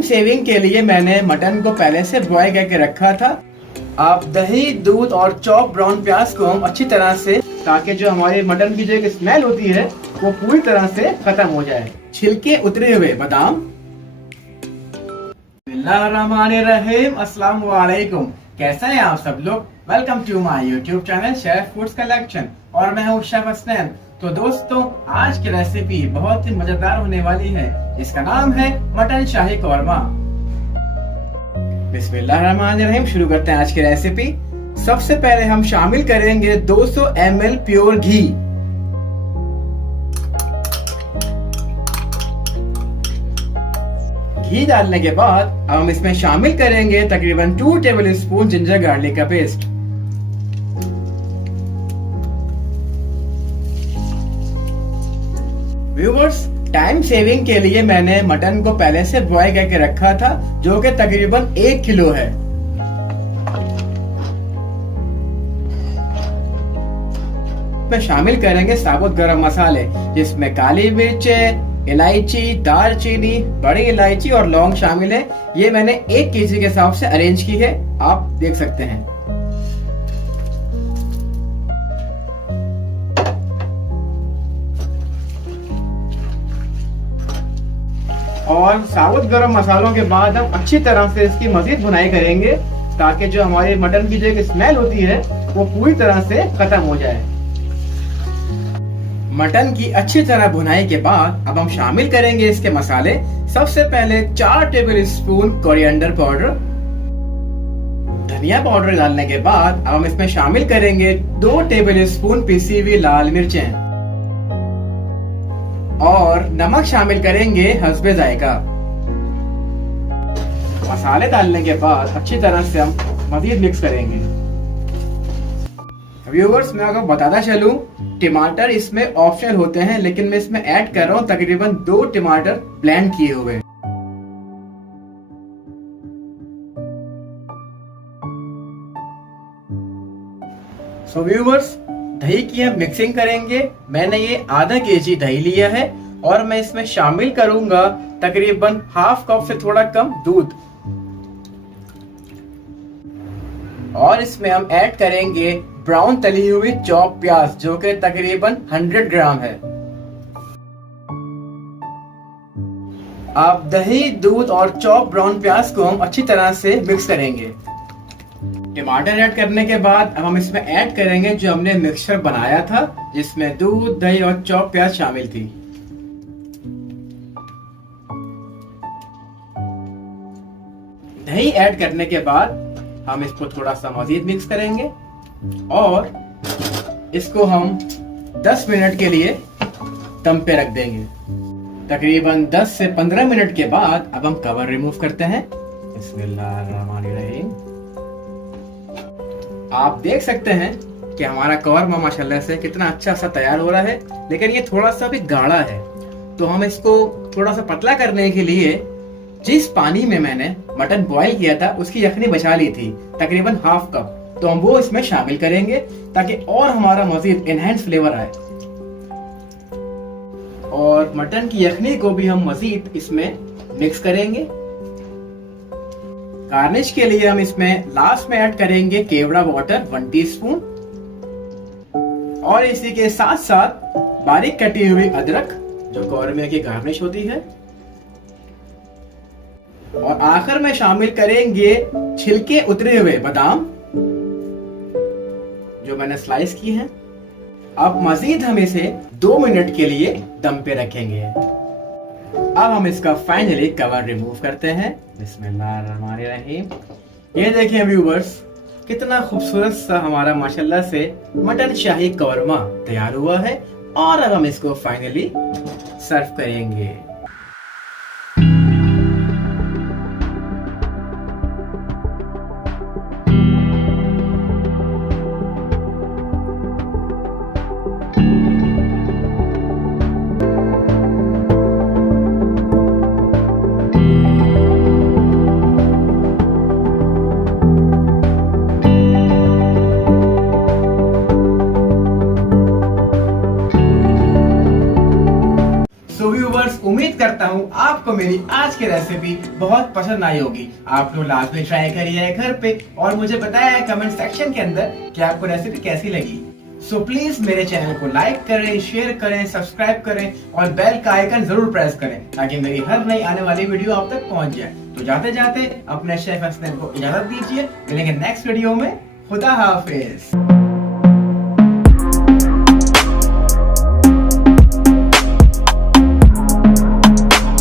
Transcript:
Time saving के लिए मैंने मटन को पहले से बॉयल करके रखा था। अब दही, दूध और चॉप ब्राउन प्याज को हम अच्छी तरह से, ताकि जो हमारे मटन की जो एक स्मेल होती है वो पूरी तरह से खत्म हो जाए। छिलके उतरे हुए बादाम। बिस्मिल्लाहिर्रहमानिर्रहीम। अस्सलाम वालेकुम। कैसे हैं आप सब लोग? Welcome to my YouTube channel chef foods collection और मैं हूँ शेफ हसनैन। तो दोस्तों, आज की रेसिपी बहुत ही मजेदार होने वाली है। इसका नाम है मटन शाही कौरमा। बिस्मिल्लाहिर्रहमानिर्रहीम। शुरू करते हैं आज की रेसिपी। सबसे पहले हम शामिल करेंगे 200 ml प्योर घी। घी डालने के बाद अब हम इसमें शामिल करेंगे तकरीबन 2 टेबलस्पून जिंजर गार्लिक का पेस्ट। व्यूअर्स, टाइम सेविंग के लिए मैंने मटन को पहले से बॉयल करके रखा था, जो कि तकरीबन 1 किलो है। में शामिल करेंगे साबुत गरम मसाले, जिसमें काली मिर्च, इलायची, दालचीनी, बड़ी इलायची और लौंग शामिल है। ये मैंने 1 केजी के हिसाब से अरेंज की है, आप देख सकते हैं। और साबुत गरम मसालों के बाद हम अच्छी तरह से इसकी मजीद भुनाई करेंगे, ताकि जो हमारे मटन की जो एक स्मेल होती है वो पूरी तरह से खत्म हो जाए। मटन की अच्छी तरह भुनाई के बाद अब हम शामिल करेंगे इसके मसाले। सबसे पहले 4 टेबलस्पून कोरिएंडर पाउडर। धनिया पाउडर डालने के बाद अब हम इसमें शामिल करेंगे 2 टेबलस्पून पिसी हुई लाल मिर्चें और नमक शामिल करेंगे हस्बे जायका। मसाले डालने के बाद अच्छी तरह से हम मजीद मिक्स करेंगे। व्यूअर्स, मैं आपको बताता चलूं, टमाटर इसमें ऑप्शनल होते हैं, लेकिन मैं इसमें ऐड कर रहा हूं तकरीबन 2 टमाटर ब्लेंड किए हुए। सो व्यूअर्स, दही की हम मिक्सिंग करेंगे। मैंने ये आधा केजी दही लिया है और मैं इसमें शामिल करूंगा तकरीबन हाफ कप से थोड़ा कम दूध। और इसमें हम ऐड करेंगे ब्राउन तली हुई चॉप प्याज, जो कि तकरीबन 100 ग्राम है। अब दही, दूध और चॉप ब्राउन प्याज को हम अच्छी तरह से मिक्स करेंगे। टमाटर ऐड करने के बाद अब हम इसमें ऐड करेंगे जो हमने मिक्सचर बनाया था, जिसमें दूध, दही और चॉप प्याज शामिल थी। दही ऐड करने के बाद हम इसको थोड़ा सा मजीद मिक्स करेंगे और इसको हम 10 मिनट के लिए दम पे रख देंगे। तकरीबन 10 से 15 मिनट के बाद अब हम कवर रिमूव करते हैं। बिस्मिल्लाहिर्रहमानिर्रहीम। आप देख सकते हैं कि हमारा कौरमा माशाल्लाह से कितना अच्छा सा तैयार हो रहा है, लेकिन ये थोड़ा सा भी गाढ़ा है। तो हम इसको थोड़ा सा पतला करने के लिए जिस पानी में मैंने मटन बॉईल किया था उसकी यखनी बचा ली थी, तकरीबन हाफ कप, तो हम वो इसमें शामिल करेंगे ताकि और हमारा मजीद एनहेंस फ्लेवर आए। और मटन की यखनी को भी हम मजीद इसमें मिक्स करेंगे। गार्निश के लिए हम इसमें लास्ट में ऐड करेंगे केवड़ा वाटर 1 टीस्पून और इसी के साथ साथ बारीक कटी हुई अदरक, जो कौरमे की गार्निश होती है। और आखिर में शामिल करेंगे छिलके उतरे हुए बादाम, जो मैंने स्लाइस की है। अब मजीद हम इसे 2 मिनट के लिए दम पे रखेंगे। अब हम इसका फाइनली कवर रिमूव करते हैं। बिस्मिल्लाहिर्रहमानिर्रहीम। ये देखें व्यूअर्स, कितना खूबसूरत सा हमारा माशाल्लाह से मटन शाही कौरमा तैयार हुआ है। और अब हम इसको फाइनली सर्व करेंगे। सो व्यूवर्स, उम्मीद करता हूँ आपको मेरी आज की रेसिपी बहुत पसंद आई होगी। आप लोग लाजमी ट्राई करिए घर पे और मुझे बताया कमेंट सेक्शन के अंदर कि आपको रेसिपी कैसी लगी। सो प्लीज मेरे चैनल को लाइक करें, शेयर करें, सब्सक्राइब करें और बेल का आइकन जरूर प्रेस करें ताकि मेरी हर नई आने वाली वीडियो आप तक पहुंच जाए। तो जाते जाते अपने शेफ हसनैन को इजाजत दीजिए। मिलेंगे नेक्स्ट वीडियो में। खुदा हाफिज।